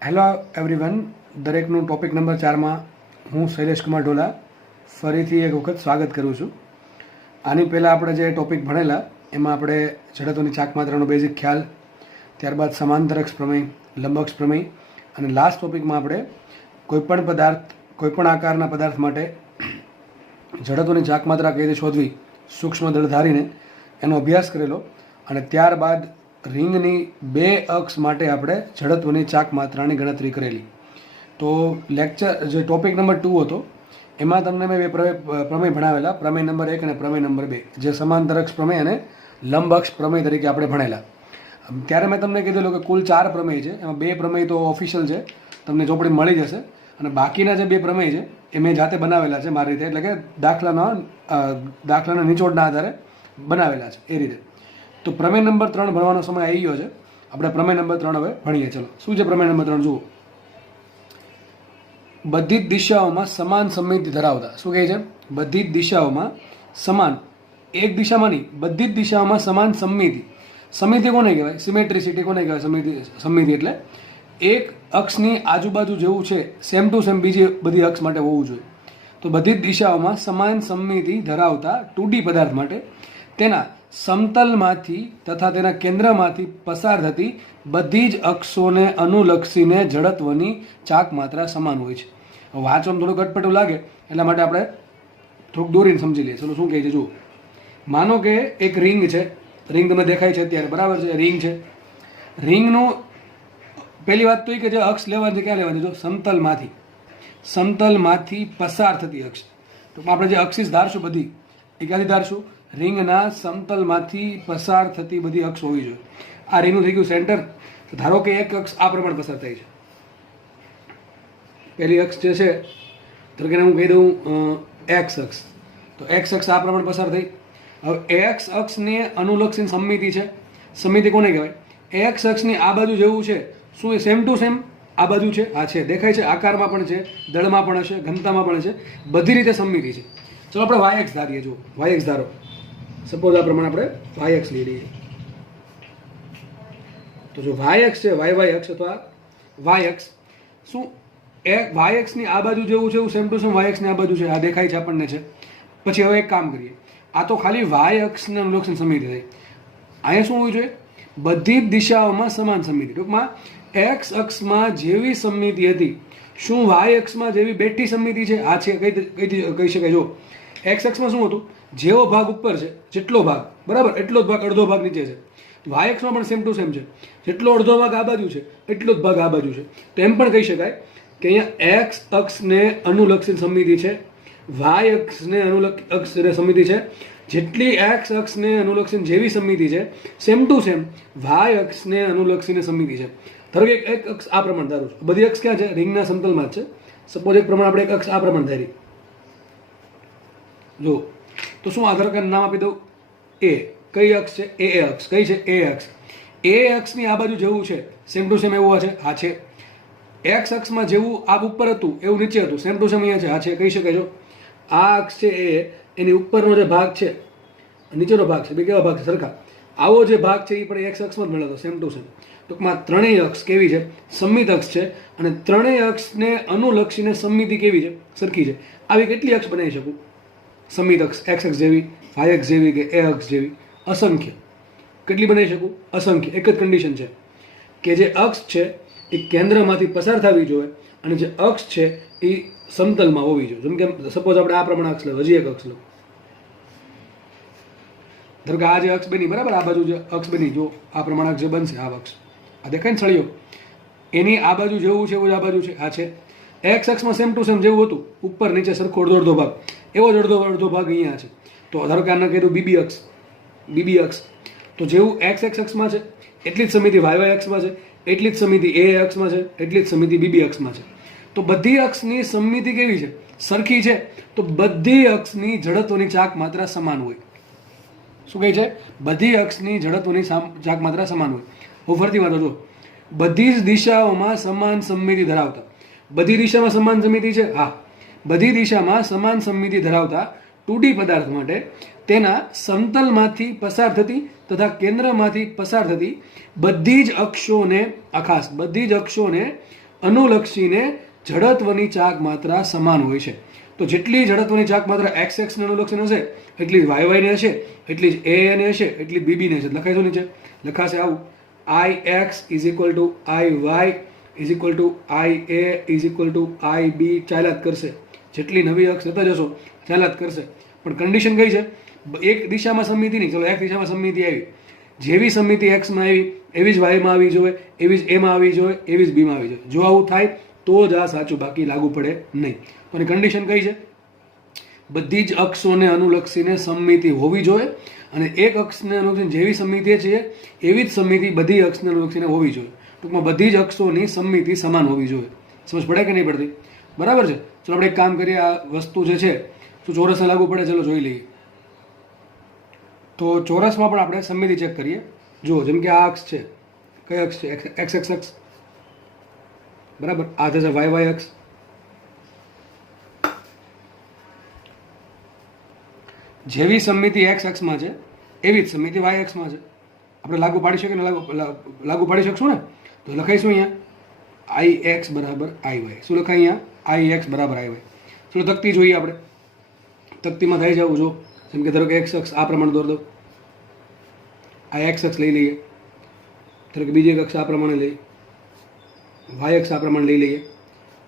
Hello everyone, દરેકનું topic number 4માં હું શૈલેષ કુમાર ઢોલા ફરીથી એક વખત સ્વાગત કરું છું. આની પહેલાં આપણે જે ટોપિક ભણેલા એમાં આપણે જડત્વની ચાકમાત્રાનો બેઝિક ખ્યાલ, ત્યારબાદ સમાંતરક્ષ પ્રમેય, લંબક્ષ પ્રમેય અને લાસ્ટ ટોપિકમાં આપણે કોઈપણ પદાર્થ, કોઈપણ આકારના પદાર્થ માટે જડત્વની ચાકમાત્રા કઈ રીતે શોધવી સૂક્ષ્મ દળ ધારીને એનો અભ્યાસ કરેલો. અને ત્યારબાદ રિંગની 2 અક્ષ માટે આપણે જડત્વની ચાકમાત્રાની ગણતરી કરેલી. તો લેક્ચર જે ટોપિક નંબર 2 હતો એમાં તમને મેં 2 પ્રમેય ભણાવેલા, પ્રમેય નંબર 1 અને પ્રમેય નંબર 2, જે સમાંતરક્ષ પ્રમેય અને લંબક્ષ પ્રમેય તરીકે આપણે ભણેલા. ત્યારે મેં તમને કીધેલું કે કુલ 4 પ્રમેય છે, એમાં 2 પ્રમેય તો ઓફિશિયલ છે, તમને ચોપડી મળી જશે, અને બાકીના જે 2 પ્રમેય છે એ મેં જાતે બનાવેલા છે મારી રીતે, એટલે કે દાખલાના નિચોડના આધારે બનાવેલા છે એ રીતે. તો પ્રમેય નંબર 3 ભણવાનો સમય આવી ગયો છે. આપણે પ્રમેય નંબર 3 હવે ભણીએ. ચલો, શું છે પ્રમેય નંબર 3? જુઓ, બધી જ દિશાઓમાં સમાન સમમિતિ ધરાવતા. શું કહે છે? બધી જ દિશાઓમાં સમાન, એક દિશામાં નહીં, બધી જ દિશાઓમાં સમાન સમમિતિ. સમમિતિ કોને કહેવાય? સિમેટ્રિસિટી કોને કહેવાય? સમમિતિ એટલે એક અક્ષની આજુબાજુ જેવું છે સેમ ટુ સેમ બીજી બધી અક્ષ માટે હોવું જોઈએ. તો બધી જ દિશાઓમાં સમાન સમમિતિ ધરાવતા 2D પદાર્થ માટે તેના સમતલમાંથી તથા તેના કેન્દ્રમાંથી પસાર થતી બધી જ અક્ષોને અનુલક્ષીને જડત્વની ચાકમાત્રા સમાન હોય છે. વાંચવામાં થોડુંક અટપટું લાગે એટલા માટે આપણે થોડુંક દોરીને સમજી લઈએ. ચલો, શું કહે છે? જુઓ, માનો કે એક રિંગ છે. રિંગ તમને દેખાય છે અત્યારે, બરાબર છે? રિંગ છે. રિંગનું પહેલી વાત તો એ કે જે અક્ષ લેવાની છે, ક્યાં લેવાની? જો સમતલમાંથી પસાર થતી અક્ષ. તો આપણે જે અક્ષિસ ધારશું બધી, એ ક્યાંથી ધારશું? રિંગના સમતલમાંથી પસાર થતી બધી અક્ષ હોવી જોઈએ. આ રિંગનું થઈ ગયું સેન્ટર. તો ધારો કે એક અક્ષ આ પ્રમાણે પસાર થાય છે. પહેલી અક્ષ જે છે, ધારો કે હું કહી દઉં એક્સ અક્ષ. તો એક્સ અક્ષ આ પ્રમાણે પસાર થઈ. હવે એક્સ અક્ષને અનુલક્ષીને સમમિતિ છે. સમમિતિ કોને કહેવાય? એક્સ અક્ષની આ બાજુ જેવું છે. શું એ સેમ ટુ સેમ આ બાજુ છે? આ છે, દેખાય છે. આકારમાં પણ છે, દળમાં પણ હશે, ઘનતામાં પણ છે, બધી રીતે સમમિતિ છે. ચલો આપણે વાય એક્સ ધારીએ. જુઓ, વાય એક્સ ધારો. સપોઝ આ પ્રમાણે આપણે વાય એક્સ લઈ લઈએ. તો જો વાય એક્સ છે, વાય અક્ષ અથવા વાય એક્સ, શું વાય એક્સની આ બાજુ જેવું છે એવું સેમ ટુ સેમ વાય એક્સની આ બાજુ છે, આ દેખાય છે આપણને છે. પછી હવે એક કામ કરીએ, આ તો ખાલી વાય અક્ષને અનુલક્ષીને સમમિતિ થઈ. અહીંયા શું હોવું જોઈએ? બધી જ દિશાઓમાં સમાન સમમિતિ. ટૂંકમાં એક્સ અક્ષમાં જેવી સમમિતિ હતી, શું વાય અક્ષમાં જેવી બેઠી સમમિતિ છે? આ છે. કહી શકાય. જો એક્સ અક્ષમાં શું હતું? જેવો ભાગ ઉપર છે, જેટલો ભાગ, બરાબર, એટલો જ ભાગ, અડધો ભાગ નીચે છે. વાય અક્ષમાં પણ સેમ ટુ સેમ છે. જેટલો અડધો ભાગ આ બાજુ છે, એટલો જ ભાગ આ બાજુ છે. તો એમ પણ કહી શકાય કે અહીંયા એક્સ અક્ષને અનુલક્ષીને સમમિતિ છે, વાય અક્ષને અનુલક્ષીને સમમિતિ છે. જેટલી એક્સ અક્ષને અનુલક્ષીને જેવી સમમિતિ છે, સેમ ટુ સેમ વાય અક્ષને અનુલક્ષીને સમમિતિ છે. ધારો કે એક અક્ષ આ પ્રમાણે ધારું છું. બધી અક્ષ ક્યાં છે? રિંગના સમતલમાં જ છે. સપોઝ એક પ્રમાણે આપણે એક અક્ષ આ પ્રમાણે ધારી. જો, તો શું આ ધારો કે નામ આપી દઉં એ. કઈ અક્ષ છે? એ અક્ષ. કઈ છે? એ અક્ષ. એ અક્ષની આ બાજુ જેવું છે, સેમ ટુ સેમ એવું છે. આ છે. એક્સ અક્ષમાં જેવું આ ઉપર હતું એવું નીચે હતું, સેમ ટુ સેમ અહીંયા છે. આ છે. કહી શકાય. જો આ અક્ષ છે એ, એની ઉપરનો જે ભાગ છે, નીચેનો ભાગ છે, બે કેવા ભાગ છે? સરખા. આવો જે ભાગ છે એ પણ એક્સ અક્ષમાં જ મળ્યો હતો, સેમ ટુ સેમ. ટૂંકમાં ત્રણેય અક્ષ કેવી છે? સમમિત અક્ષ છે. અને ત્રણેય અક્ષને અનુલક્ષીને સમમિતિ કેવી છે? સરખી છે. આવી કેટલી અક્ષ બનાવી શકું? સમમિત અક્ષ, એક્સ અક્ષ જેવી, વાય અક્ષ જેવી કે એ અક્ષ જેવી? અસંખ્ય. કેટલી બનાવી શકું? અસંખ્ય. એક જ કન્ડિશન છે કે જે અક્ષ છે એ કેન્દ્રમાંથી પસાર થવી જોઈએ, અને જે અક્ષ છે એ સમતલમાં હોવી જોઈએ. જેમ કે સપોઝ આપણે આ પ્રમાણે અક્ષ લો, હજી એક અક્ષ લો. ધારો કે આ જે અક્ષ બની, બરાબર, આ બાજુ જે અક્ષ બની, જો આ પ્રમાણે અક્ષ જે બનશે, આ અક્ષ આ દેખાય ને સળિયો, એની આ બાજુ જેવું છે એવું જ આ બાજુ છે. આ છે. એક્સ અક્ષમાં સેમ ટુ સેમ જેવું હતું, ઉપર નીચે સરખો અડધો ભાગ, એવો જ અડધો ભાગ અહીંયા છે. તો ધારો કે આને કીધું બીબી અક્ષ. તો જેવું એક્સ અક્ષમાં છે એટલી જ સમમિતિ વાય અક્ષમાં છે, એટલી જ સમમિતિ એ અક્ષમાં છે, એટલી જ સમમિતિ બીબી અક્ષમાં છે. તો બધી અક્ષની સમમિતિ કેવી છે? સરખી છે. તો બધી અક્ષની જડત્વની ચાકમાત્રા સમાન હોય. શું કહે છે? બધી અક્ષની જડત્વની ચાકમાત્રા સમાન હોય. હું ફરતી વાતો જો, બધી જ દિશાઓમાં સમાન સમમિતિ ધરાવતા. બધી દિશામાં સમાન સમમિતિ છે. હા, બધી દિશામાં સમાન સમમિતિ ધરાવતા 2D પદાર્થ માટે તેના સમતલમાંથી પસાર થતી તથા કેન્દ્રમાંથી પસાર થતી બધી જ અક્ષોને, આ ખાસ બધી જ અક્ષોને અનુલક્ષીને જડત્વની ચાક માત્રા સમાન હોય છે. તો જેટલી જડત્વની ચાક માત્રા એક્સ એક્સને અનુલક્ષીને હશે એટલી જ વાય વાયને હશે, એટલી જ એ ને હશે, એટલી જ બીબી ને હશે. લખાય શું નીચે? લખાશે આવું: I X is equal to I Y is equal to I A is equal to I B. ચાલ્યા જ કરશે, જેટલી નવી અક્ષ જતા જશો ચાલ્યા જ કરશે. પણ કન્ડિશન કઈ છે? એક દિશામાં સમમિતિ નહીં. ચલો એક દિશામાં સમમિતિ આવી, જેવી સમમિતિ એક્સમાં આવી એવી જ વાયમાં આવી જોઈએ, એવી જ એમાં આવી જોઈએ, એવી જ બીમાં આવી જોઈએ. જો આવું થાય તો જ આ સાચું, બાકી લાગુ પડે નહીં. તો એની કન્ડિશન કઈ છે? બધી જ અક્ષોને અનુલક્ષીને સમમિતિ હોવી જોઈએ, અને એક અક્ષને અનુલક્ષીને જેવી સમમિતિ છે એવી જ સમમિતિ બધી અક્ષને અનુલક્ષીને હોવી જોઈએ. ટૂંકમાં બધી જ અક્ષોની સમમિતિ સમાન હોવી જોઈએ. સમજ પડે કે નહીં પડતી? બરાબર છે. ચલો આપણે એક કામ કરીએ, આ વસ્તુ જે છે શું ચોરસને લાગુ પડે? ચલો જોઈ લઈએ. તો ચોરસમાં પણ આપણે સમમિતિ ચેક કરીએ. જુઓ, જેમ કે આ અક્ષ છે, કઈ અક્ષ છે? એક્સ એક્સ અક્ષ, બરાબર. આ થશે વાય વાય અક્ષ. જેવી સમમિતિ એક્સ અક્ષમાં છે એવી જ સમમિતિ વાય અક્ષમાં છે. આપણે લાગુ પાડી શકીએ ને? લાગુ પાડી શકશું ને? તો લખાઈશું અહીંયા આઈ એક્સ બરાબર આઈ વાય. શું લખાય અહીંયા? આઈ એક્સ બરાબર આઈ વાય. ચલો તકતી જોઈએ આપણે. તકતીમાં થઈ જવું. જો જેમ કે ધારો કે એક્સ અક્ષ આ પ્રમાણે દોર દો. આ એક્સ અક્ષ લઈ લઈએ. ધારો કે બીજી એક અક્ષ આ પ્રમાણે લઈએ, વાય અક્ષ આ પ્રમાણે લઈ લઈએ,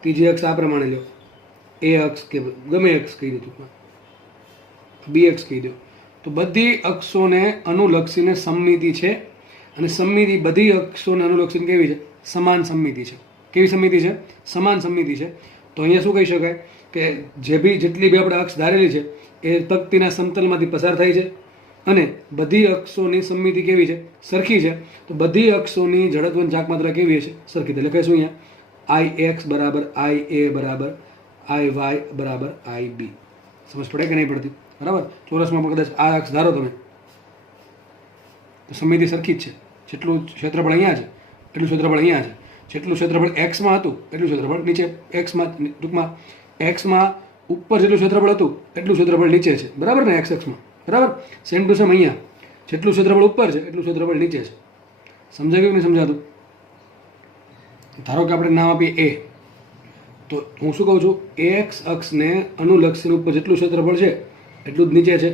ત્રીજી અક્ષ આ પ્રમાણે લો, એ અક્ષ કે ગમે અક્ષ કહી દો, ટૂંકમાં બી અક્ષ કહી દો. તો બધી અક્ષોને અનુલક્ષીને સમમિતિ છે, અને સમમિતિ બધી અક્ષોને અનુલક્ષીને કેવી છે? સમાન સમમિતિ છે. કેવી સમમિતિ છે? સમાન સમમિતિ છે. તો અહીંયા શું કહી શકાય કે જેટલી બી આપણે અક્ષ ધારેલી છે એ તકતીના સમતલમાંથી પસાર થાય છે, અને બધી અક્ષોની સમમિતિ કેવી છે? સરખી છે. તો બધી અક્ષોની જડત્વની ચાક માત્રા કેવી હશે? સરખી. તો લખાઈશું અહીંયા આઈ એક્સ બરાબર આઈ એ બરાબર આઈ વાય બરાબર આઈ બી. સમજ પડે કે નહીં પડતી? બરાબર. ચોરસમાં પણ કદાચ આ અક્ષ ધારો તમે, તો સમમિતિ સરખી જ છે. જેટલું ક્ષેત્રફળ અહીંયા છે એટલું ક્ષેત્રફળ અહીંયા છે. જેટલું ક્ષેત્રફળ એક્સમાં હતું એટલું ક્ષેત્રફળ નીચે એક્સમાં, ટૂંકમાં એક્સમાં ઉપર જેટલું ક્ષેત્રફળ હતું એટલું ક્ષેત્રફળ નીચે છે. બરાબર ને? એક્સ અક્ષમાં. બરાબર. સેમ ટુ સેમ અહીંયા જેટલું ક્ષેત્રફળ ઉપર છે એટલું ક્ષેત્રફળ નીચે છે. સમજાય ગયું નહીં સમજાતું? ધારો કે આપણે નામ આપીએ એ, તો હું શું કહું છું? એક્સ અક્ષને અનુલક્ષીને ઉપર જેટલું ક્ષેત્રફળ છે એટલું જ નીચે છે,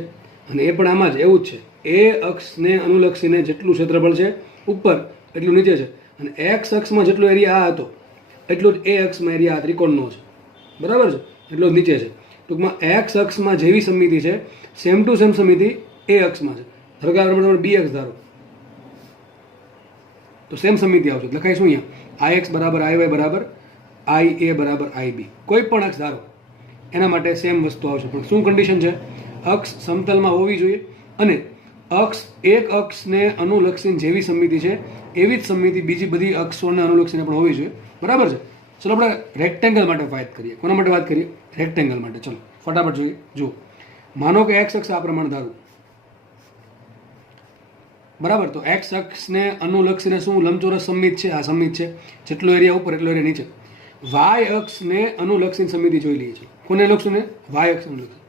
અને એ પણ આમાં જ એવું જ છે. એ અક્ષને અનુલક્ષીને જેટલું ક્ષેત્રફળ છે ઉપર એટલું નીચે છે, અને એક્સ અક્ષમાં જેટલો એરિયા આ હતો એટલો જ એ અક્ષમાં એરિયા આ ત્રિકોણનો છે. બરાબર છે? એટલો જ નીચે છે. ટૂંકમાં એક્સ અક્ષમાં જેવી સમમિતિ છે સેમ ટુ સેમ સમમિતિ એ અક્ષમાં છે. ધારો કે આપણે બી અક્ષ ધારો, તો સેમ સમમિતિ આવશે. લખાઈશું અહીંયા આઈ એક્સ બરાબર આઈ વાય બરાબર આઈ એ બરાબર આઈ બી. કોઈ પણ અક્ષ ધારો એના માટે સેમ વસ્તુ આવશે. પણ શું કન્ડિશન છે? અક્ષ સમતલમાં હોવી જોઈએ, અને એક અક્ષને અનુલક્ષીને જેવી સમમિતિ છે એવી જ સમમિતિ બીજી બધી અક્ષોને અનુલક્ષીને પણ હોવી જોઈએ. બરાબર છે? ચલો આપણે રેક્ટેંગલ માટે વાત કરીએ. કોના માટે વાત કરીએ? રેક્ટેંગલ માટે. ચલો ફટાફટ જોઈએ. જુઓ, માનો કે એક્સ અક્ષ આ પ્રમાણે ધારું. બરાબર. તો એક્સ અક્ષને અનુલક્ષીને શું લંબચોરસ સમમિત છે? આ સમમિત છે. જેટલો એરિયા ઉપર એટલો એરિયા નીચે. વાય અક્ષને અનુલક્ષીને સમમિતિ જોઈ લઈએ છીએ. કોને અનુલક્ષીને? વાય અક્ષ અનુલક્ષીને.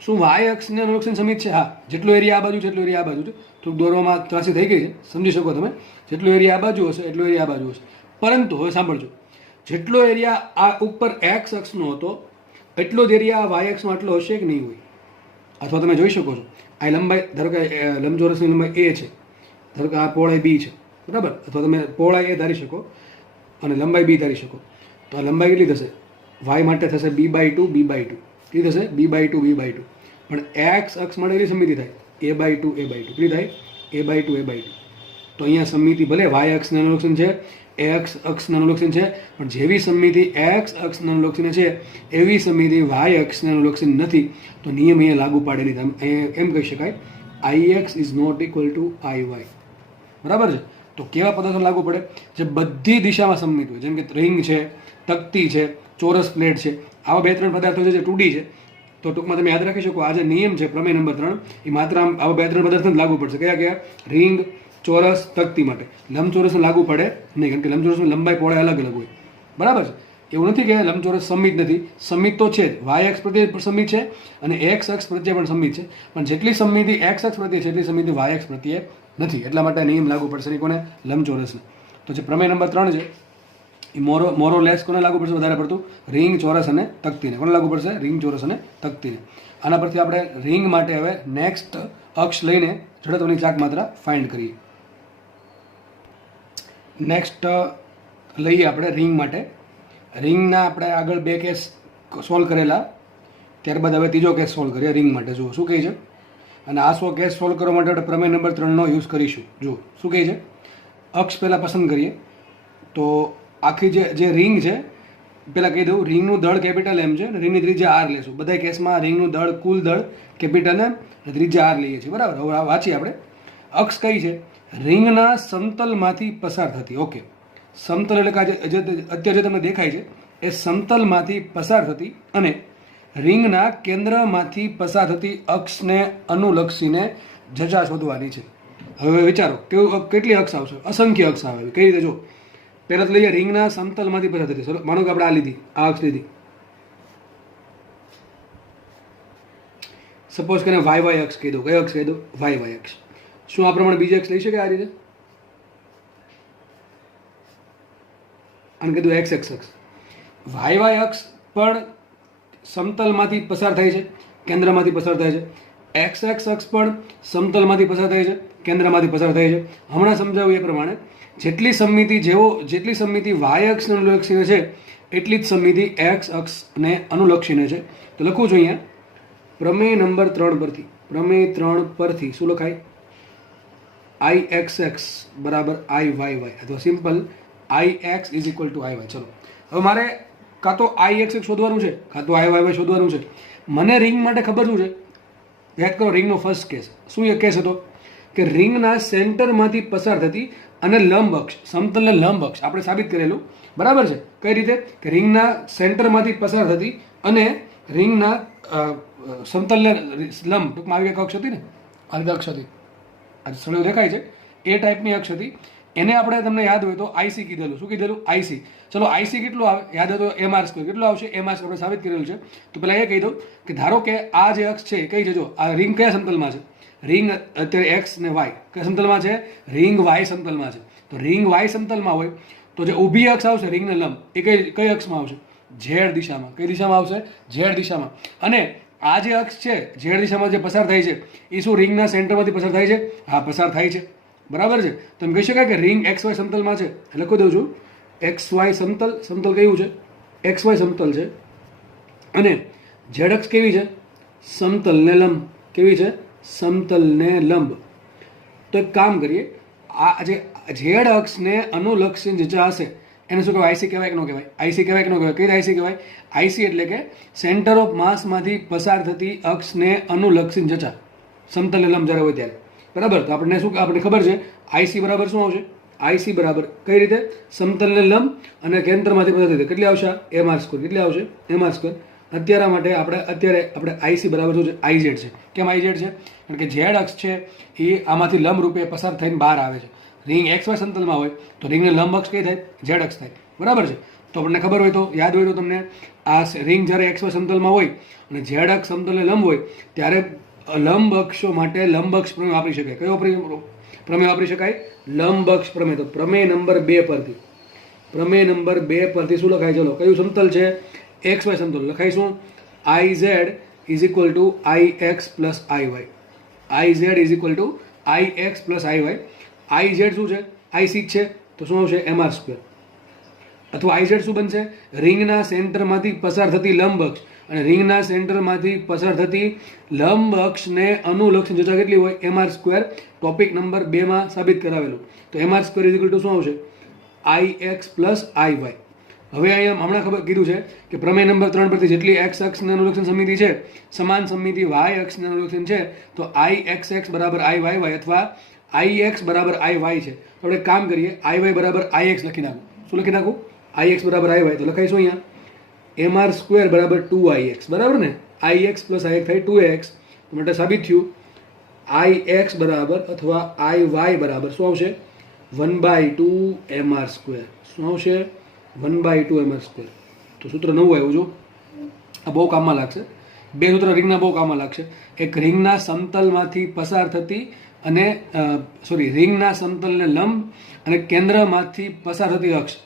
શું વાય અક્ષને અનુલક્ષીને સમમિત છે? હા. જેટલો એરિયા આ બાજુ છે એટલો એરિયા આ બાજુ છે. તો દોરવામાં ત્રાસી થઈ ગઈ છે, સમજી શકો તમે. જેટલો એરિયા આ બાજુ હશે એટલો એરિયા આ બાજુ હશે. પરંતુ હવે સાંભળજો, જેટલો એરિયા આ ઉપર એક્સ અક્ષનો હતો એટલો જ એરિયા આ વાય અક્ષમાં એટલો હશે કે નહીં હોય? અથવા તમે જોઈ શકો છો આ લંબાઈ, ધારો કે લંબચોરસની લંબાઈ એ છે, ધારો કે આ પહોળાઈ બી છે. બરાબર. અથવા તમે પહોળાઈ એ ધારી શકો અને લંબાઈ બી ધારી શકો. તો આ લંબાઈ કેટલી થશે? વાય માટે થશે B by two B by two. કેટલી થશે? B by two B by two. પણ એક્સ અક્ષ માટે કેટલી સમમિતિ થાય? A by two A by two. કેટલી થાય? A by two A by two. તો અહીંયા સમમિતિ ભલે વાય અક્ષને અનુલક્ષીને છે, એક્સ અક્ષને અનુલક્ષીને છે, પણ જેવી સમમિતિ એક્સ અક્ષને અનુલક્ષીને છે એવી સમમિતિ વાય અક્ષને અનુલક્ષીને નથી. તો નિયમ અહીંયા લાગુ પાડેલી એમ કહી શકાય I X is not equal to I Y. બરાબર છે? તો કેવા પદાર્થો લાગુ પડે? જે બધી દિશામાં સમમિત હોય, જેમ કે રિંગ છે, તકતી છે, ચોરસ પ્લેટ છે. આવા 2-3 પદાર્થો છે જે 2D છે. તો ટૂંકમાં તમે યાદ રાખી શકો આ જે નિયમ છે પ્રમેય નંબર 3 એ માત્ર આવા 2-3 પદાર્થો જ લાગુ પડશે. કયા કયા? રિંગ, ચોરસ, તકતી માટે. લંબચોરસને લાગુ પડે નહીં, કારણ કે લંબચોરસની લંબાઈ પહોળાઈ અલગ અલગ હોય. બરાબર છે? એવું નથી કે લંબચોરસ સમમિત નથી. સમમિત તો છે જ. વાય અક્ષ પ્રત્યે પણ સમમિત છે અને એક્સ અક્ષ પ્રત્યે પણ સમમિત છે. પણ જેટલી સમમિતિ એક્સ અક્ષ પ્રત્યે છે એટલી સમમિતિ વાય અક્ષ પ્રત્યે નથી. એટલા માટે નિયમ લાગુ પડશે નહીં. કોને? લંબચોરસને. તો જે પ્રમેય નંબર 3 છે એ મોરો લેસ કોને લાગુ પડશે વધારે પડતું? રિંગ, ચોરસ અને તકતીને. કોને લાગુ પડશે? રિંગ, ચોરસ અને તકતીને. આના પરથી આપણે રિંગ માટે હવે નેક્સ્ટ અક્ષ લઈને જડત્વની ચાક માત્રા ફાઇન્ડ કરીએ. નેક્સ્ટ લઈએ આપણે રિંગ માટે. રિંગના આપણે આગળ 2 કેસ સોલ્વ કરેલા, ત્યારબાદ હવે ત્રીજો કેસ સોલ્વ કરીએ રિંગ માટે. જુઓ શું કહે છે, અને આ 100 કેસ સોલ્વ કરવા માટે આપણે પ્રમેય નંબર 3નો યુઝ કરીશું. જુઓ શું કહે છે. અક્ષ પહેલાં પસંદ કરીએ તો આખી જે રિંગ છે, પહેલાં કહી દઉં, રિંગનું દળ કેપિટલ એમ છે અને રિંગની ત્રિજ્યા આર લેશું. બધા કેસમાં રિંગનું દળ, કુલ દળ કેપિટલ એમ, ત્રિજ્યા આર લઈએ છીએ. બરાબર. હવે વાંચીએ આપણે. અક્ષ કઈ છે? રિંગના સમતલમાંથી પસાર થતી. ઓકે, સમતલ એટલે કે અત્યારે જે તમને દેખાય છે એ સમતલમાંથી પસાર થતી અને રિંગના કેન્દ્રમાંથી પસાર થતી અક્ષને અનુલક્ષીને જજા શોધવાની છે. હવે વિચારો કેટલી અક્ષ આવશે? અસંખ્ય અક્ષ આવે. કઈ રીતે? જો પહેલા તો લઈએ રિંગના સમતલમાંથી પસાર થતી. ચલો માનો કે આપણે આ લીધી, આ અક્ષ લીધી. સપોઝ કે વાય વાય અક્ષ કહી દો. કયો અક્ષ કહી દો? વાય વાય અક્ષ. શું આ પ્રમાણે બીજી અક્ષ લઈ શકે આ રીતે? અને કીધું એક્સ એક્સ અક્ષ. વાય વાય અક્ષ પણ સમતલમાંથી પસાર થાય છે, કેન્દ્રમાંથી પસાર થાય છે. એક્સ એક્સ અક્ષ પણ સમતલમાંથી પસાર થાય છે, કેન્દ્રમાંથી પસાર થાય છે. હમણાં સમજાવ્યું એ પ્રમાણે જેટલી સમમિતિ વાય અક્ષને અનુલક્ષીને છે એટલી જ સમમિતિ એક્સ અક્ષને અનુલક્ષીને છે. તો લખું છું અહીંયા પ્રમેય નંબર 3 પરથી. પ્રમેય 3 પરથી શું લખાય? આઈ એક્સ એક્સ બરાબર આઈ વાય વાય, અથવા simple I X is equal to I Y. ચલો હવે મારે કાં તો આઈ એક્સ એક્સ શોધવાનું છે, કાં તો આઈ વાય વાય શોધવાનું છે. મને રિંગ માટે ખબર શું છે? યાદ કરો રિંગનો ફર્સ્ટ કેસ. શું એ કેસ હતો? કે રિંગના સેન્ટરમાંથી પસાર થતી અને લંબ અક્ષ, સમતલને લંબ અક્ષ આપણે સાબિત કરેલું. બરાબર છે. કઈ રીતે? કે રિંગના સેન્ટરમાંથી પસાર થતી અને રિંગના સમતલને લંબ, ટૂંકમાં આવી એક અક્ષ હતી ને, આ રીતે અક્ષ હતી, આ સળિયો દેખાય છે એ ટાઈપની અક્ષ હતી. એને આપણે તમને યાદ હોય તો આઈસી કીધેલું. શું કીધેલું? આઈસી. ચલો આઈસી કેટલું આવે? યાદ હોય તો એમ આર સ્ક્વેર. કેટલું આવશે? એમ આર સ્ક્વેર આપણે સાબિત કરેલું છે. તો પહેલાં એ કહી દઉં કે ધારો કે આ જે અક્ષ છે કઈ છે? જો આ રિંગ કયા સમતલમાં છે? રિંગ અત્યારે એક્સ ને વાય કયા સમતલમાં છે? રિંગ વાય સમતલમાં છે. તો રિંગ વાય સમતલમાં હોય તો જે ઊભી અક્ષ આવશે રિંગને લંબ, એ કઈ અક્ષમાં આવશે? ઝેડ દિશામાં. કઈ દિશામાં આવશે? ઝેડ દિશામાં. અને આ જે અક્ષ છે ઝેડ દિશામાં જે પસાર થાય છે એ શું રિંગના સેન્ટરમાંથી પસાર થાય છે? હા, પસાર થાય છે. બરાબર છે. તો એમ કહી શકાય કે રિંગ એક્સ વાય સમતલમાં છે. લખી દઉં છું એક્સ વાય સમતલ. સમતલ કયું છે? એક્સ વાય સમતલ છે. અને ઝેડ અક્ષ કેવી છે? સમતલ ને લંબ. કેવી છે? સમતલ ને લંબ. તો એક કામ કરીએ, આ જે ઝેડ અક્ષને અનુલક્ષીને જે હશે એને શું કહેવાય? આઈસી કહેવાય કે ન કહેવાય? આઈસી કહેવાય કે ન કહેવાય? કઈ આઈસી કહેવાય? આઈસી એટલે કે સેન્ટર ઓફ માસમાંથી પસાર થતી અક્ષને અનુલક્ષીને જચા, સમતલ ને લંબ જ્યારે હોય ત્યારે. બરાબર. તો આપણને ખબર છે આઈસી બરાબર શું આવશે? આઈસી બરાબર કઈ રીતે? સમતલ ને લંબ અને કેન્દ્રમાંથી પસાર થતી કેટલી આવશે? M R square. કેટલી આવશે? M R square. અત્યારે માટે આપણે આઈસી બરાબર શું છે? આઈઝેડ છે. કેમ આઈઝેડ છે? કારણ કે ઝેડ અક્ષ છે એ આમાંથી લંબ રૂપે પસાર થઈને બહાર આવે છે. રિંગ એક્સ વાય સમતલમાં હોય તો રિંગને લંબ અક્ષ કઈ થાય? ઝેડ અક્ષ થાય. બરાબર છે. તો આપણને ખબર હોય તો, યાદ હોય તો તમને, આ રિંગ જ્યારે એક્સ વાય સમતલમાં હોય અને ઝેડ અક્ષ સમતલને લંબ હોય ત્યારે લંબ અક્ષો માટે લંબ અક્ષ પ્રમેય વાપરી શકાય. કયો પ્રમેય વાપરી શકાય? લંબ અક્ષ પ્રમેય. તો પ્રમેય નંબર 2 પરથી, પ્રમેય નંબર 2 પરથી શું લખાય? ચલો કયું સમતલ છે? એક્સ વાય સમતલ. લખાઈશું I Z is equal to I X plus I Y. I Z is equal to I X plus I Y. I Z શું છે? આઈસી છે. તો શું આવશે? M R square. અથવા આઈ ઝેડ શું બનશે? રિંગના સેન્ટરમાંથી પસાર થતી લંબ અક્ષ, અને રિંગના સેન્ટરમાંથી પસાર થતી લંબ અક્ષને અનુલક્ષીને જતા કેટલી હોય? M R square. Topic number 2માં સાબિત કરાવેલું. તો M R square is equal to શું આવશે? I X plus I Y. હવે અહીંયા હમણાં ખબર કીધું છે કે પ્રમેય નંબર 3 પરથી જેટલી એક્સ અક્ષને અનુલક્ષન સમિતિ છે, સમાન સમિતિ વાય અક્ષને અનુલક્ષન છે, તો આઈ એક્સ એક્સ બરાબર આઈ વાય વાય અથવા આઈ એક્સ બરાબર આઈ વાય છે. તો આપણે કામ કરીએ, આઈ વાય બરાબર આઈ એક્સ લખી નાખું. શું લખી નાખું? આઈ એક્સ બરાબર આઈ વાય. તો લખાઈશું અહીંયા એમ આર સ્ક્વેર બરાબર 2 IX. બરાબર ને? આઈ એક્સ પ્લસ આઈ એક્સ થાય 2AX. તો માટે સાબિત થયું આઈ એક્સ બરાબર અથવા આઈ વાય બરાબર શું આવશે? 1/2 એમ આર સ્ક્વેર. શું આવશે? 1/2 એમ આર સ્ક્વેર. તો સૂત્ર નવું આવ્યું. જો આ બહુ કામમાં લાગશે. બે સૂત્ર રિંગના બહુ કામમાં લાગશે. એક રિંગના સમતલમાંથી પસાર થતી અને રિંગના સમતલને લંબ અને કેન્દ્રમાંથી પસાર થતી અક્ષ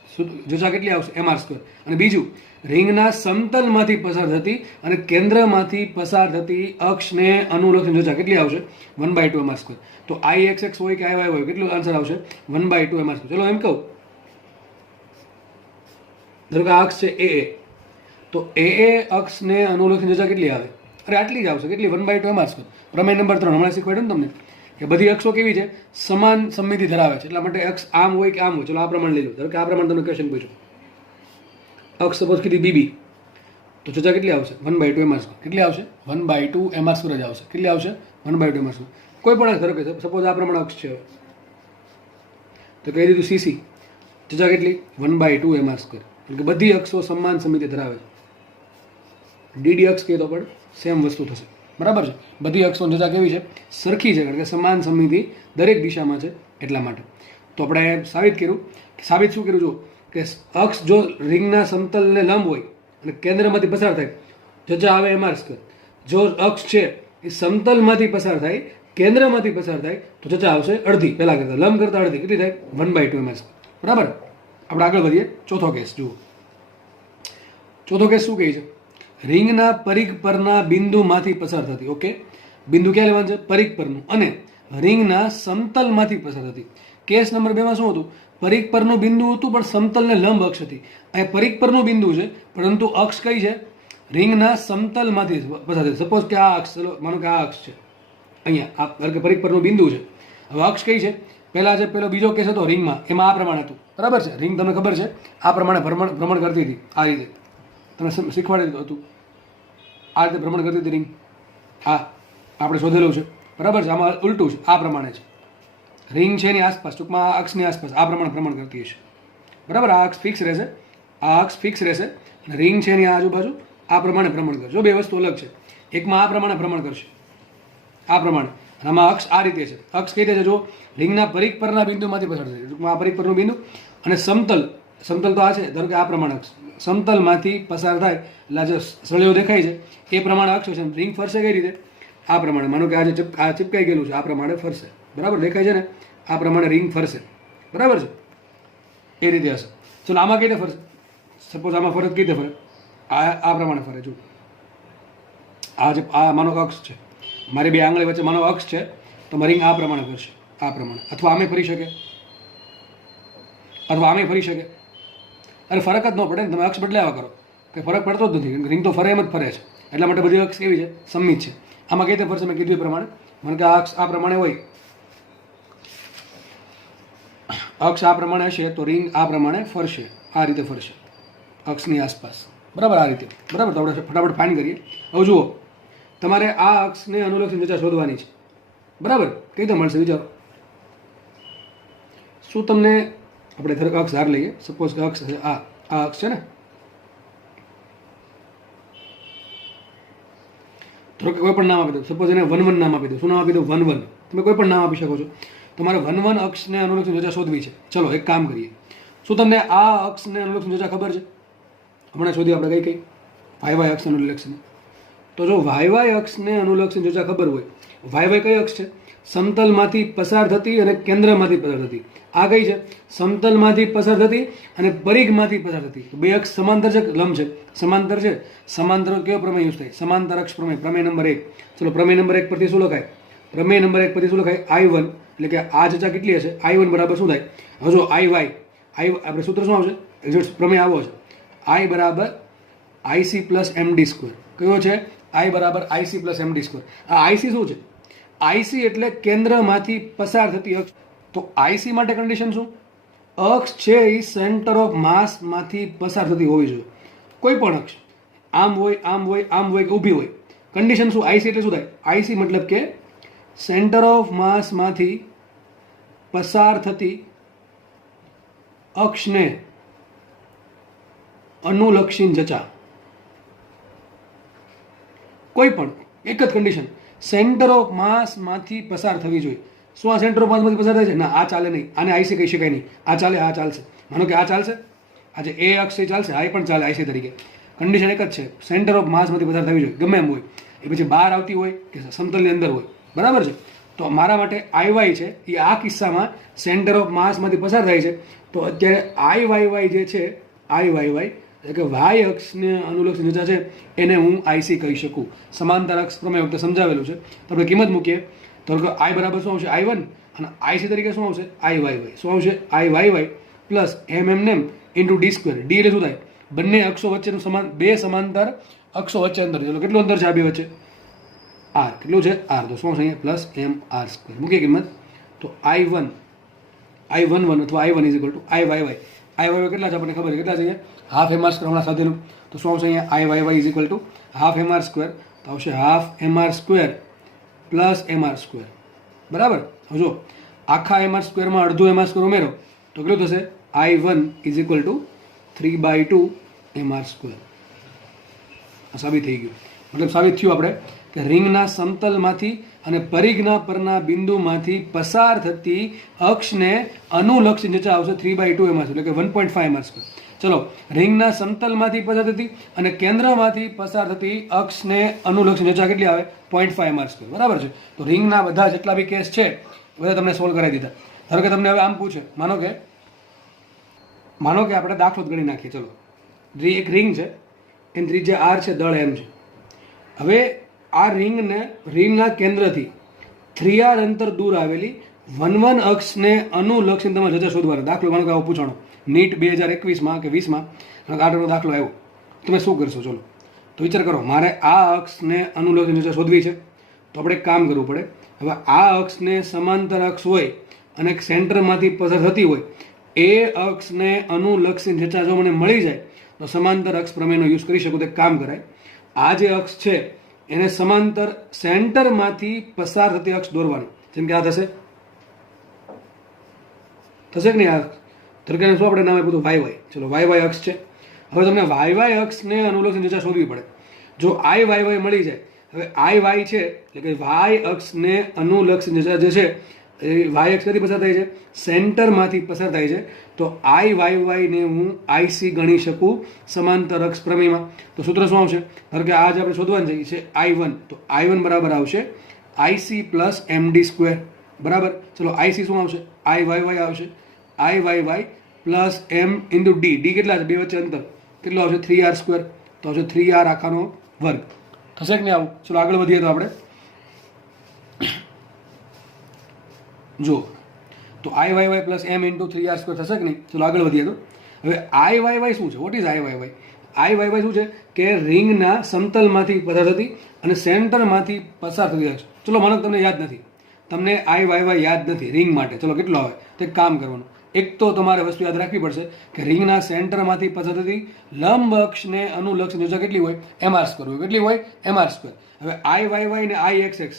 જોજા કેટલી આવશે mr². અને બીજું રિંગના સમતલમાંથી પસાર થતી અને કેન્દ્રમાંથી પસાર થતી અક્ષને અનુલક્ષીને જોજા કેટલી આવશે 1/2 mr². તો ix હોય કે iy હોય કેટલું આન્સર આવશે 1/2 mr². ચલો એમ કહું, ધારો કે આ અક્ષ છે AA, તો AA અક્ષને અનુલક્ષીને જોજા કેટલી આવે? અરે આટલી જ આવશે. કેટલી? 1/2 mr². પ્રમેય નંબર 3 હમણાં શીખવાડ્યું ને તમને કે બધી અક્ષો કેવી છે? સમાન સમમિતિ ધરાવે છે. એટલા માટે અક્ષ આમ હોય કે આમ હોય. ચલો આ પ્રમાણે લઈ લો. ધારો કે આ પ્રમાણે તમને ક્વેશ્ચન પૂછ્યું, અક્ષ સપોઝ કીધી BB, તો જોજા કેટલી આવશે? 1/2 mr². કેટલી આવશે? 1/2 mr² જ આવશે. કેટલી આવશે? 1/2 mr². કોઈ પણ ધારો કે સપોઝ આ પ્રમાણે અક્ષ છે, તો કહી દીધું CC, જોજા કેટલી? 1/2 mr². એટલે કે બધી અક્ષો સમાન સમમિતિ ધરાવે છે. DD અક્ષ કહીએ તો પણ સેમ વસ્તુ થશે. બરાબર છે? બધી અક્ષોની જોજા કેવી છે? સરખી છે, કારણ કે સમાન સમમિતિ દરેક દિશામાં છે એટલા માટે. તો આપણે સાબિત કર્યું. સાબિત શું કર્યું? જો કે અક્ષ જો રિંગના સમતલને લંબ હોય અને કેન્દ્રમાંથી પસાર થાય, જોજા આવે mr². જો અક્ષ છે એ સમતલમાંથી પસાર થાય, કેન્દ્રમાંથી પસાર થાય, તો જોજા આવશે અડધી. પહેલા કરતા લંબ કરતા અડધી. કેટલી થાય? 1/2 mr². બરાબર. આપણે આગળ વધીએ. ચોથો કેસ જુઓ. ચોથો કેસ શું કહે છે? રિંગના પરિઘ પરના બિંદુમાંથી પસાર થતી. ઓકે, બિંદુ ક્યાં લેવાનું છે? પરિઘ પરનું. અને રિંગના સમતલમાંથી પસાર થતી. કેસ નંબર 2 માં શું હતું? પરિઘ પરનું બિંદુ હતું પણ સમતલને લંબ અક્ષ હતી. અહીંયા પરિઘ પરનું બિંદુ છે પરંતુ અક્ષ કઈ છે? રિંગના સમતલમાંથી પસાર થતી. સપોઝ કે આ અક્ષ, ચલો માનો કે આ અક્ષ છે અહીંયા, આ કે પરિઘ પરનું બિંદુ છે. હવે અક્ષ કઈ છે? પહેલા જે પેલો બીજો કેસ હતો રિંગમાં, એમાં આ પ્રમાણે હતું. બરાબર છે? રિંગ તમને ખબર છે આ પ્રમાણે ભ્રમણ કરતી હતી. આ રીતે તમે શીખવાડેલું હતું. આ રીતે ભ્રમણ કરતી હતી રિંગ. આ આપણે શોધેલું છે. બરાબર છે? આમાં ઉલટું છે. આ પ્રમાણે છે. રિંગ છે એની આસપાસ, ટૂંકમાં આ અક્ષની આસપાસ આ પ્રમાણે ભ્રમણ કરતી હશે. બરાબર? આ અક્ષ ફિક્સ રહેશે, આ અક્ષ ફિક્સ રહેશે, અને રિંગ છે એની આજુબાજુ આ પ્રમાણે ભ્રમણ કરશે. જો બે વસ્તુ અલગ છે. એકમાં આ પ્રમાણે ભ્રમણ કરશે, આ પ્રમાણે, અને આમાં અક્ષ આ રીતે છે. અક્ષ કઈ રીતે છે? જો રિંગના પરિઘ પરના બિંદુમાંથી પસાર થશે, ટૂંકમાં આ પરિઘ પરનું બિંદુ, અને સમતલ તો આ છે. ધારો કે આ પ્રમાણે અક્ષ સમતલમાંથી પસાર થાય એટલે આ જે સળિયો દેખાય છે એ પ્રમાણે અક્ષ છે. રિંગ ફરશે કઈ રીતે? આ પ્રમાણે. માનો કે આ ચિપકાઈ ગયેલું છે, આ પ્રમાણે ફરશે. બરાબર? દેખાય છે ને? આ પ્રમાણે રિંગ ફરશે. બરાબર છે? એ રીતે હશે. ચલો આમાં કઈ રીતે ફરશે? સપોઝ આમાં ફરે કઈ રીતે ફરે? આ પ્રમાણે ફરે. જો આ માનો અક્ષ છે, મારી બે આંગળી વચ્ચે માનો અક્ષ છે, તો રિંગ આ પ્રમાણે ફરશે. આ પ્રમાણે. અથવા આમે ફરી શકે, અથવા આમે ફરી શકે. અરે ફરક જ ન પડે ને, તમે અક્ષ બદલાવા કરો, કંઈ ફરક પડતો જ નથી. રિંગ તો ફરે એમ જ ફરે છે. એટલા માટે બધી અક્ષ કેવી છે? સંમિત છે. આમાં કઈ રીતે ફરશે? મેં કીધું એ પ્રમાણે. મને કે આ અક્ષ આ પ્રમાણે હોય, અક્ષ આ પ્રમાણે હશે તો રિંગ આ પ્રમાણે ફરશે. આ રીતે ફરશે અક્ષની આસપાસ. બરાબર? આ રીતે. બરાબર? તો આપણે ફટાફટ ફાઇન કરીએ. હવે જુઓ, તમારે આ અક્ષને અનુલક્ષીને જોજા શોધવાની છે. બરાબર? કઈ રીતે મળશે વિચારો. શું તમને, આપણે ધારો અક્ષ ધાર લઈએ. સપોઝ કે અક્ષ છે આ અક્ષ છે ને, ધારો કે કોઈ પણ નામ આપી દો. સપોઝ એને 1 1 નામ આપી દો. શું નામ આપી દો? 1 1. તમે કોઈ પણ નામ આપી શકો છો. તમારે 1 1 અક્ષને અનુલક્ષીને જોજા શોધવી છે. ચલો એક કામ કરીએ. શું તમને આ અક્ષને અનુલક્ષીને જોજા ખબર છે? હમણાં શોધી આપણે કઈ વાય અક્ષને અનુલક્ષીને. તો જો વાય અક્ષને અનુલક્ષીને જોજા ખબર હોય, વાય કઈ અક્ષ છે? સમતલમાંથી પસાર થતી અને કેન્દ્રમાંથી પસાર થતી. આ કઈ છે? સમતલમાંથી પસાર થતી અને પરિઘમાંથી પસાર થતી. બે અક્ષ સમાંતર છે કે લંબ છે? સમાંતર છે. સમાંતર કયો પ્રમેય યુઝ થાય? સમાંતર અક્ષ પ્રમેય. પ્રમેય નંબર 1. ચલો પ્રમેય નંબર 1 પરથી શું લખાય? પ્રમેય નંબર 1 પરથી શું લખાય? I1, એટલે કે આ જજા કેટલી હશે? I1 બરાબર શું થાય? હવે જો I આપણે સૂત્ર શું આવશે? એક્ઝેક્ટ પ્રમેય આવો છે. I બરાબર IC પ્લસ MD². કયો છે? I બરાબર IC પ્લસ MD². આ IC શું છે? IC એટલે કેન્દ્રમાંથી પસાર થતી અક્ષ. તો IC માટે કન્ડિશન શું? અક્ષ છે એ સેન્ટર ઓફ માસમાંથી પસાર થતી હોવી જોઈએ. કોઈ પણ અક્ષ આમ હોય, આમ હોય, આમ હોય કે ઊભી હોય. કન્ડિશન શું? IC એટલે શું થાય? IC મતલબ કે સેન્ટર ઓફ માસમાંથી પસાર થતી અક્ષને અનુલક્ષીને જચા. કોઈ પણ એક જ કન્ડિશન, સેન્ટર ઓફ માસમાંથી પસાર થવી જોઈએ. શું આ સેન્ટર ઓફ માસમાંથી પસાર થાય છે? ના, આ ચાલે નહીં. આને આઈસી કહી શકાય નહીં. આ ચાલે, આ ચાલશે. માનો કે આ ચાલશે, આજે એ અક્ષ ચાલશે, આ પણ ચાલે આઈસી તરીકે. કન્ડિશન એક જ છે, સેન્ટર ઓફ માસમાંથી પસાર થવી જોઈએ, ગમે એમ હોય. એ પછી બહાર આવતી હોય કે સમતલની અંદર હોય. બરાબર છે? તો મારા માટે આઈ વાય છે એ આ કિસ્સામાં સેન્ટર ઓફ માસમાંથી પસાર થાય છે. તો અત્યારે આઈ વાય વાય જે છે, આઈ વાય વાય એટલે કે વાય અક્ષને અનુલક્ષી દિશા છે એને હું આઈસી કહી શકું. સમાંતર અક્ષ પ્રમેય વખતે સમજાવેલું છે. તો આપણે કિંમત મૂકીએ તો આઈ બરાબર શું આવશે? આઈ વન, અને આઈસી તરીકે શું આવશે? I Y Y. શું આવશે? I Y Y plus M into D square. D એટલે શું થાય? બંને અક્ષો વચ્ચેનું બે સમાંતર અક્ષો વચ્ચે અંતર. ચલો કેટલું અંતર છે આ બે વચ્ચે? આર. કેટલું છે? આર. તો શું આવશે અહીંયા? Plus M R square. મૂકીએ કિંમત. તો આઈ વન અથવા I one is equal to I Y Y. I Y કેટલા છે આપણને ખબર છે? કેટલા છે અહીંયા? હાફ એમ આર સ્ક્વેર હમણાં સાથેનું. તો શું આવશે અહીંયા? I Y Y is equal to half M R square. તો આવશે half M R square plus M R square. બરાબર. હવે જો આખા એમ આર સ્ક્વેરમાં અડધો એમ આર સ્ક્વેર ઉમેરો તો કેટલું થશે? I one is equal to 3/2 M R square. સાબિત થઈ ગયું. મતલબ સાબિત થયું આપણે કે રિંગના સમતલમાંથી અને પરિઘના પરના બિંદુમાંથી પસાર થતી અક્ષને અનુલક્ષી નીચે આવશે 3/2 એમ આર સ્ક્વેર, એટલે કે 1.5 એમ આર સ્ક્વેર. ચલો, રિંગના સમતલમાંથી પસાર થતી અને કેન્દ્રમાંથી પસાર થતી અક્ષને અનુલક્ષી નીચે કેટલી આવે? 0.5 એમ આર સ્ક્વેર. બરાબર છે. તો રિંગના બધા જેટલા બી કેસ છે બધા તમને સોલ્વ કરાવી દીધા. ધારો કે તમને હવે આમ પૂછે, માનો કે આપણે દાખલો જ ગણી નાખીએ. ચલો, એક રિંગ છે, એની ત્રિજ્યા આર છે, દળ એમ છે. હવે આ રિંગના કેન્દ્રથી 3r અંતર દૂર આવેલી 1 અક્ષને અનુલક્ષીને તમારે જજા શોધવાનો. દાખલો માનો કે આવો પૂછાણો નીટ 2021માં કે 20માં આટલો દાખલો આવ્યો, તમે શું કરશો? ચલો તો વિચાર કરો. મારે આ અક્ષને અનુલક્ષીને જજા શોધવી છે. તો આપણે એક કામ કરવું પડે. હવે આ અક્ષને સમાંતર અક્ષ હોય અને સેન્ટરમાંથી પસાર થતી હોય, એ અક્ષને અનુલક્ષીને જચા જો મને મળી જાય તો સમાંતર અક્ષ પ્રમેયનો યુઝ કરી શકું. તો એક કામ કરાય, આ જે અક્ષ છે એને સમાંતર સેન્ટરમાંથી પસાર થતી અક્ષ દોરવાની. જેમ કે આ થશે કે નહીં? આ તરીકે શું આપણે નામ આપ્યું હતું? Y Y. ચલો, વાય વાય અક્ષ છે. હવે તમને વાય વાય અક્ષને અનુલક્ષીને દિશા શોધવી પડે. જો આઈ વાય વાય મળી જાય, હવે આઈ વાય છે એટલે કે વાય અક્ષને અનુલક્ષીને દિશા જે છે એ વાય અક્ષ ક્યાંથી પસાર થાય છે? સેન્ટરમાંથી પસાર થાય છે. તો આઈ વાય વાયને હું આઈસી ગણી શકું સમાંતર અક્ષ પ્રમેયમાં. તો સૂત્ર શું આવશે? ધારો કે આ જે આપણે શોધવાનું છે આઈ વન. તો આઈ વન બરાબર આવશે આઈસી પ્લસ એમડી સ્ક્વેર. બરાબર. ચલો, આઈસી શું આવશે? આઈ વાય વાય આવશે. I Y Y plus M into D. D કેટલા છે? બે વચ્ચે અંતર કેટલો આવશે? 3r square. તો આવશે 3r આખાનો વર્ગ. થશે કે નહીં આવું? ચલો આગળ વધીએ. તો આપણે જો તો આઈ Y Y plus M into 3r square થશે કે નહીં? ચલો આગળ વધીએ. તો હવે આઈ વાય વાય શું છે? What is I Y Y? I Y Y શું છે? કે રિંગના સમતલમાંથી પસાર થતી અને સેન્ટરમાંથી પસાર થતી અક્ષ. ચલો માનો તમને યાદ નથી, તમને આઈ વાય વાય યાદ નથી રિંગ માટે. ચલો કેટલો આવે? તો એક કામ કરવાનું. એક તો તમારે વસ્તુ યાદ રાખવી પડશે કે રિંગના સેન્ટરમાંથી પસાર થતી લંબ અક્ષને અનુલક્ષીને દિશા કેટલી હોય? એમ આર સ્ક્વેર હોય. કેટલી હોય? M R square. હવે આઈ વાય વાય ને આઈ એક્સ એક્સ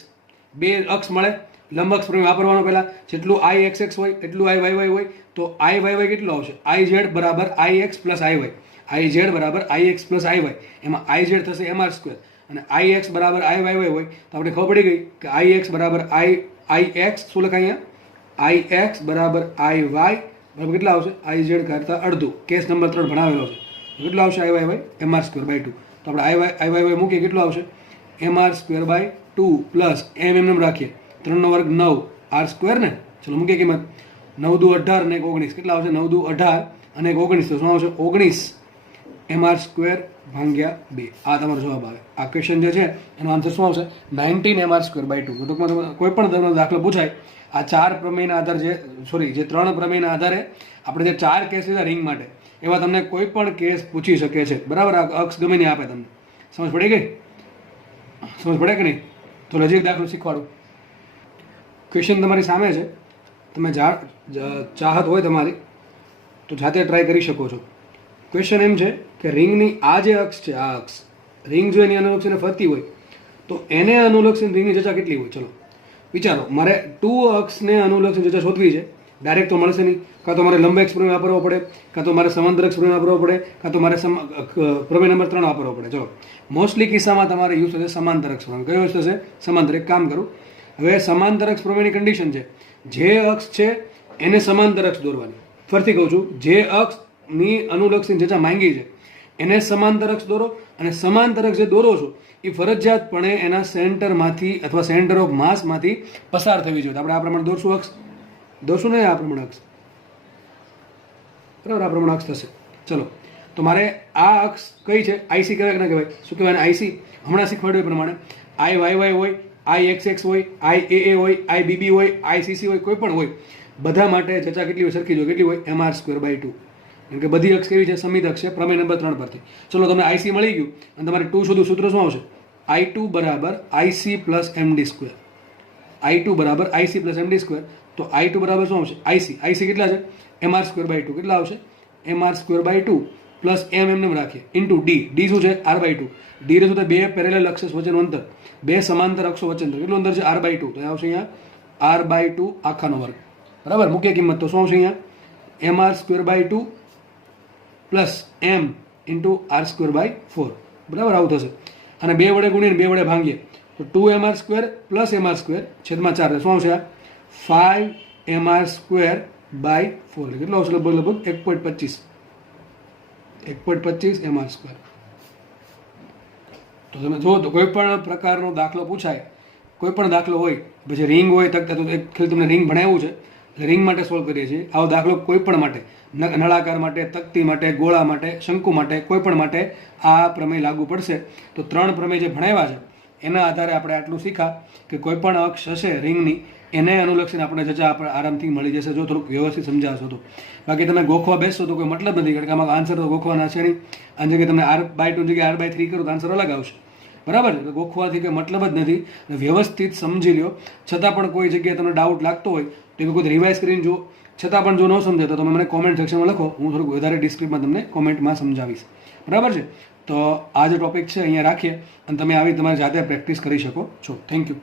બે અક્ષ મળે. લંબ અક્ષ પ્રમેય વાપરવાનો પહેલા. જેટલું આઈ એક્સ એક્સ હોય એટલું આઈ વાય વાય હોય. તો આઈ વાય વાય કેટલું આવશે? આઈ ઝેડ બરાબર I X plus I Y. I Z બરાબર I X plus I Y. એમાં આઈ ઝેડ થશે એમ આર સ્ક્વેર અને આઈ એક્સ બરાબર આઈ વાય વાય હોય. તો આપણે ખબર પડી ગઈ કે આઈ એક્સ બરાબર આઈ એક્સ શું લખાય અહીંયા? આઈ એક્સ બરાબર આઈ વાય બરાબર કેટલા આવશે? આઈ ઝેડ કરતાં અડધું. કેસ નંબર 3 ભણાવેલો છે. કેટલો આવશે? I Y Y M R square by 2. તો આપણે આઈ વાય વાય મૂકીએ. કેટલું આવશે? M R square by 2 plus M રાખીએ 3 નો વર્ગ 9 આર સ્ક્વેર ને. ચલો મૂકીએ કિંમત. 9 દુ 18 ને 19 કેટલા આવશે? 9 દુ 18 અને 19 તો શું આવશે? 19 એમ આર સ્ક્વેર ભાગ્યા 2. આ તમારો જવાબ આવે. આ ક્વેશ્ચન જે છે એનો આન્સર શું આવશે? 19 એમ આર સ્ક્વેર બાય 2. ટૂંકમાં કોઈ પણ ધર્મનો દાખલો પૂછાય, આ 4 પ્રમેયના આધારે જે 3 પ્રમેયના આધારે આપણે જે 4 કેસ લીધા રિંગ માટે, એવા તમને કોઈ પણ કેસ પૂછી શકે છે. બરાબર. આ અક્ષ ગમે નહીં આપે તમને. સમજ પડી ગઈ? સમજ પડે કે નહીં? તો હજી એક દાખલો શીખવાડું. ક્વેશ્ચન તમારી સામે છે, તમે ચાહત હોય તમારી તો જાતે ટ્રાય કરી શકો છો. ક્વેશ્ચન એમ છે કે રિંગની આ જે અક્ષ છે, આ અક્ષ રિંગ જો એની અનુલક્ષીને ફરતી હોય તો એને અનુલક્ષીને રિંગની જચા કેટલી હોય? ચલો વિચારો. મારે 2 અક્ષને અનુલક્ષીને જચા શોધવી છે. ડાયરેક્ટ તો મળશે નહીં. કાં તો મારે લંબ એક્સ પ્રમેય વાપરવો પડે, કાં તો મારે સમાંતર અક્ષ પ્રમેય વાપરવો પડે, કાં તો મારે પ્રમેય નંબર 3 વાપરવો પડે. ચલો મોસ્ટલી કિસ્સામાં તમારે યુઝ થશે સમાંતર અક્ષ પ્રમેય. કયો યુઝ થશે? સમાંતર. એક કામ કરું, હવે સમાંતર અક્ષ પ્રમેયની કન્ડિશન છે, જે અક્ષ છે એને સમાંતર અક્ષ દોરવાની. ફરીથી કહું છું, જે અક્ષની અનુલક્ષીને જચા માંગી છે એને સમાંતર અક્ષ દોરો, અને સમાંતર અક્ષ જે દોરો છો એ ફરજિયાતપણે એના સેન્ટરમાંથી અથવા સેન્ટર ઓફ માસમાંથી પસાર થવી જોઈએ. આપણે આ પ્રમાણે દોરશું અક્ષ, દોરશું ને આ પ્રમાણે અક્ષ, બરાબર, આ પ્રમાણે અક્ષ થશે. ચલો, તો મારે આ અક્ષ કઈ છે, આઈસી કહેવાય કે ના કહેવાય, શું કહેવાય આઈસી, હમણાં શીખવાડ્યું એ પ્રમાણે આઈ વાય વાય હોય, આઈ એક્સ એક્સ હોય, આઈ એ હોય, આઈ બીબી હોય, આઈ સીસી હોય, કોઈ પણ હોય, બધા માટે ચર્ચા કેટલી હોય સરખી જો, કેટલી હોય mr²/2. કેમ કે બધી અક્ષ કેવી છે, સમિત અક્ષ છે પ્રમેય નંબર 3 પરથી. ચલો, તમને આઈસી મળી ગયું અને તમારે 2 શોધવું, સૂત્ર શું આવશે, I2 બરાબર આઈસી પ્લસ md². I2 બરાબર આઈસી પ્લસ md². તો I2 બરાબર શું આવશે, આઈસી, આઈસી કેટલા છે mr²/2, કેટલા આવશે mr²/2 પ્લસ એમને રાખીએ ઇન્ટુ ડી, ડી શું છે r/2, ડી શું થાય, બે પેરેલલ અક્ષ વચ્ચેનું અંતર, બે સમાંતર અક્ષો વચ્ચેનું કેટલું અંતર છે r/2, તો આવશે અહીંયા r/2 આખાનો વર્ગ, બરાબર. મુખ્ય કિંમત તો શું આવશે અહીંયા mr²/2 plus m into r²/4, બરાબર, આવું થશે. અને બે વડે ગુણીને બે વડે ભાંગીએ તો 2mr² પ્લસ mr² છેદમાં 4, શું આવશે 5mr²/4, કેટલો આવશે લગભગ 1.25 mr². તો તમે જો તો કોઈ પણ પ્રકારનો દાખલો પૂછાય, કોઈ પણ દાખલો હોય, પછી રિંગ હોય, તકતા, તો એક ખાલી તમને રિંગ ભણાવ્યું છે એટલે રિંગ માટે સોલ્વ કરીએ છીએ. આવો દાખલો કોઈ પણ માટે, નળાકાર માટે, તકતી માટે, ગોળા માટે, શંકુ માટે, કોઈ પણ માટે આ પ્રમેય લાગુ પડશે. તો 3 પ્રમેય જે ભણાવ્યા છે એના આધારે આપણે આટલું શીખા કે કોઈ પણ અક્ષ હશે રિંગની એને અનુલક્ષીને આપણે જજા આપણે આરામથી મળી જશે જો થોડુંક વ્યવસ્થિત સમજાવશો તો. બાકી તમે ગોખવા બેસશો તો કોઈ મતલબ નથી, કારણ કે આમાં આન્સર તો ગોખવાના છે નહીં. આની જગ્યાએ તમને r/2 જગ્યાએ r/3 કરો તો આન્સર અલગ આવશે, બરાબર. ગોખવાથી કોઈ મતલબ જ નથી. વ્યવસ્થિત સમજી લ્યો. છતાં પણ કોઈ જગ્યાએ તમને ડાઉટ લાગતો હોય તો એ કોઈ રિવાઇઝ કરીને જો, છતાં પણ જો ન સમજે તો તમે મને કોમેન્ટ સેક્શનમાં લખો, હું થોડુંક વધારે ડિસ્ક્રિપ્ટમાં તમને કોમેન્ટમાં સમજાવીશ, બરાબર છે. તો આ જે ટોપિક છે અહીંયા રાખીએ અને તમે આવી તમારી જાતે પ્રેક્ટિસ કરી શકો છો. Thank you.